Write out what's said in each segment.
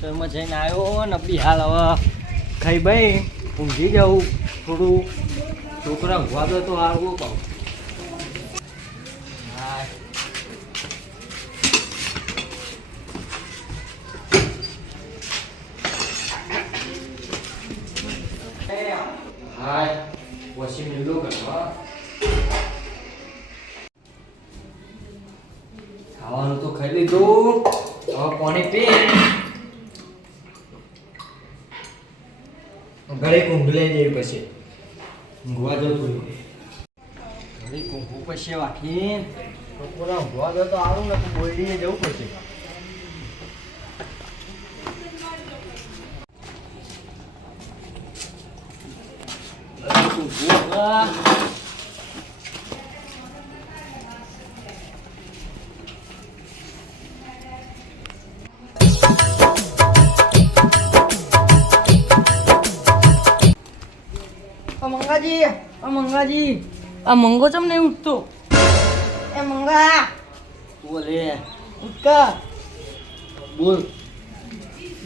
ખેતરમાં જઈને આવ્યો ને બી હાલ હવે ખાઈ ભાઈ ઊંઘી જાઉં થોડું છોકરા ઊંઘવા દો તો હારું કહું. હાય પછી મિલો કરવા ખાવાનું તો ખાઈ લીધું. હવે પાણી પી ઘરે ઊંઘ લઈ જવી પછી ઊંઘવા જવું થોડું ઘરે ઊંઘવું પછી વાંખી બપોરે ઊંઘવા દો તો આવું ને બોલીને જવું પડશે. મંગાજી આ મંગો ચમ નહીં ઉઠતો? એ મંગા બોલે ઉઠકા બોલ.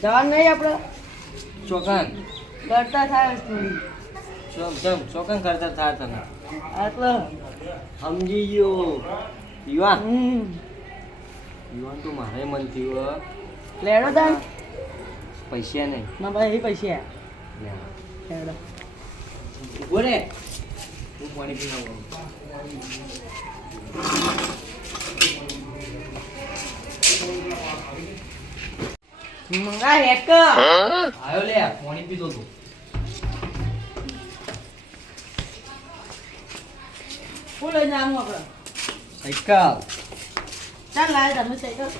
જવાનું નહીં આપણે ચોકન કરતા થાય થોડી ચોકન કરતા થાય તને આટલો સમજી ગયો. યુવાન તો મારે મન થયું લેડો તા પૈસા નહીં ના ભાઈ પૈસા લેડો બોલે તું પાણી પીને મંગા હેક આયો લે પાણી પીતો તું. શું લઈને આવું આપણે? સાયકલ. ચાલ લાવે તમે સાયકલ.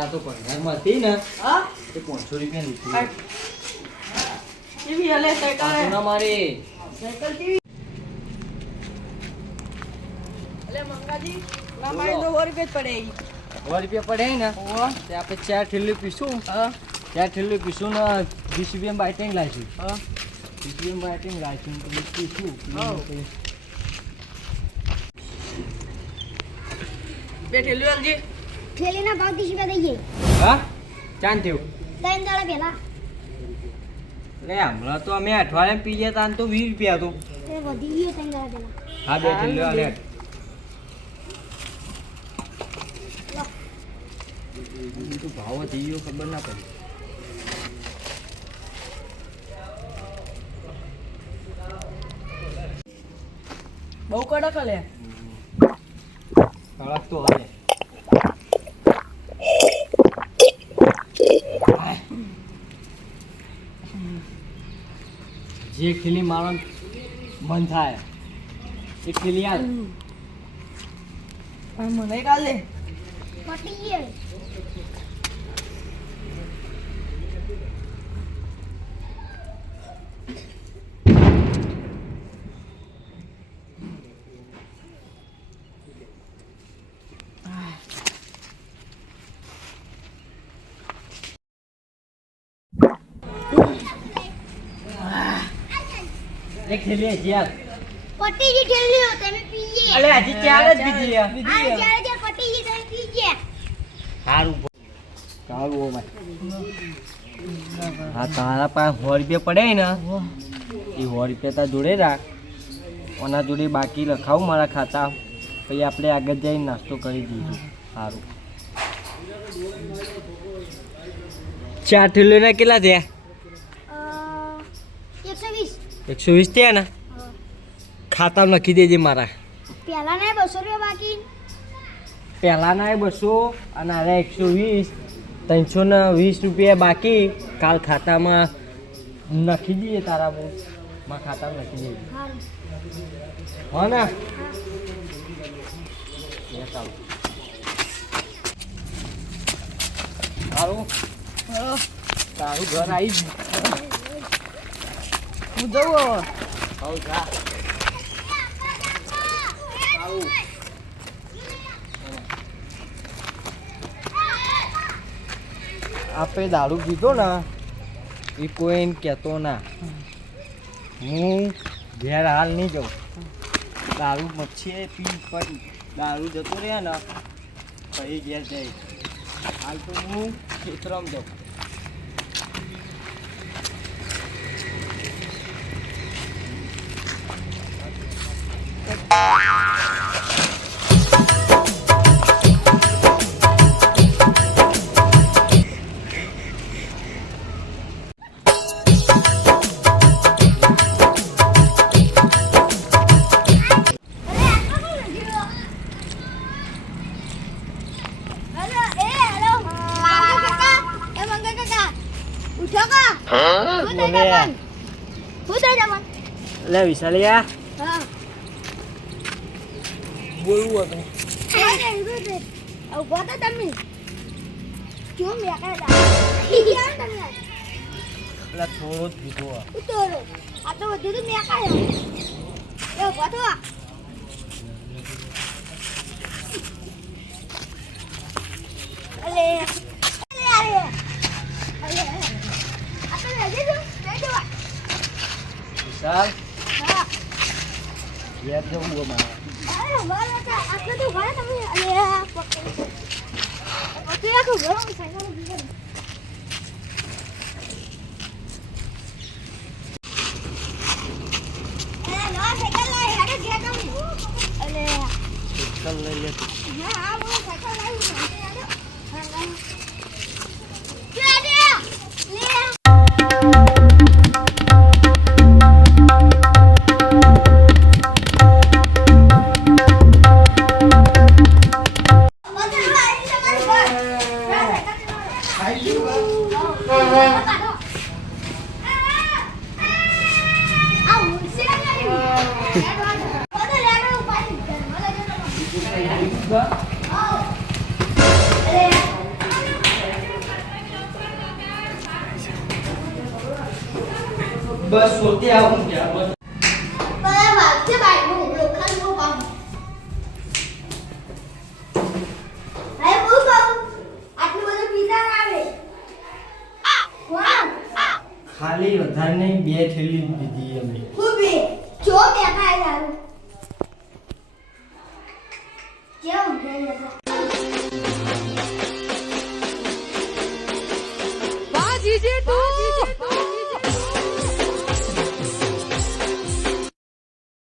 આ તો પગારમાં હતી ને હા તે 500 રૂપિયા લીધી. કેવી હલે સાયકલ ના મારી સાયકલ કેવી અલે મંગાજી ના મારી તો 100 રૂપિયા પડે. 100 રૂપિયા પડે ને તે આપણે 4 થેલી પીશું. હા 4 થેલી પીશું ને 20 રૂપિયા બાઈટિંગ લાવીશું. હા 20 રૂપિયા બાઈટિંગ લાવીશું તો પીશું. બે થેલી આલજી. થેલીના ભાવ 30 રૂપિયા દઈએ. હા ચાન થયું 3 દાડા પહેલા. લે હમણાં તો અમે અઠવાડિયે પી ગયા તા તો 20 રૂપિયા તો એ વધી ગયો 3 દાડા પહેલા. હા બે થેલીઓ આલે. તો ભાવ થઈ ગયો ખબર ના પડી. બહુ કડક લે કડક તો હલે. જે ખીલી મારવાનું મન થાય એ ખીલી આલ મને કાલ લે પટી ગયો. એક થેલી જ્યાં પટી જી થેલી હો તમે પીએ. અલે હજી ચાર જ બીજી આ જ્યારે પટી જી તમે પીએ. સારું સારું ઓ ભાઈ. હા તારા પાસે 100 રૂપિયા પડે ને એ 100 રૂપિયા તાર જોડે રાખ. ઓના જોડે બાકી લખાવું મારા ખાતા પછી આપણે આગળ જઈને નાસ્તો કરી દઈશું. સારું 4 થેલીના કેટલા થયા? 120. 120 થયા ને ખાતામાં લખી દેજે મારા. પહેલા ના 200 રૂપિયા બાકી. પહેલાના 200 અને આરે 120 320 રૂપિયા બાકી. કાલ ખાતામાં લખી દઈએ તારા મારા ખાતામાં લખી દઈએ. હા ને સારું તારું ઘર આવી ગયું. હું જવું હવે. હવ જા આવું. આપણે દારૂ પીધો ને એ કોઈને કહેતો ના. હું ઘેર હાલ નહીં જાઉં. દારૂ મચ્છી પી પણ દારૂ જતો રહ્યા ને પછી ઘેર જાય. હાલ તો હું ખેતરમાં જાઉં. હેલો એ હેલો મંગા કાકા એ મંગા કાકા ઉઠો કા હું થઈ જમન લે વિશાલિયા હા બોલવું હતું ઉભો તો તમે કેમ મેકા ક્યાં તમે એટલે થોડો જ પીધો ઉતરો આ તો બધું તો મેકા એ ઉભો તો અલે અલે અલે આ તો લેજે જો બેઠો વિશાલ હા ઘેર જવું હોય મારે અરે મારા કા આટલું તો ભાઈ તમે અલે પકડી રાખો ગરમ સાયકલ બીજે એ લો સાયકલ લઈ હેડે ગયા તમે અલે ચલ લઈ લે હા આ બહુ સાયકલ લાવી છે હેડો હા લે બસ સોતે આવું ત્યાં બસ ખાલી વધારે નહીં 2 થેલી દીધી અમે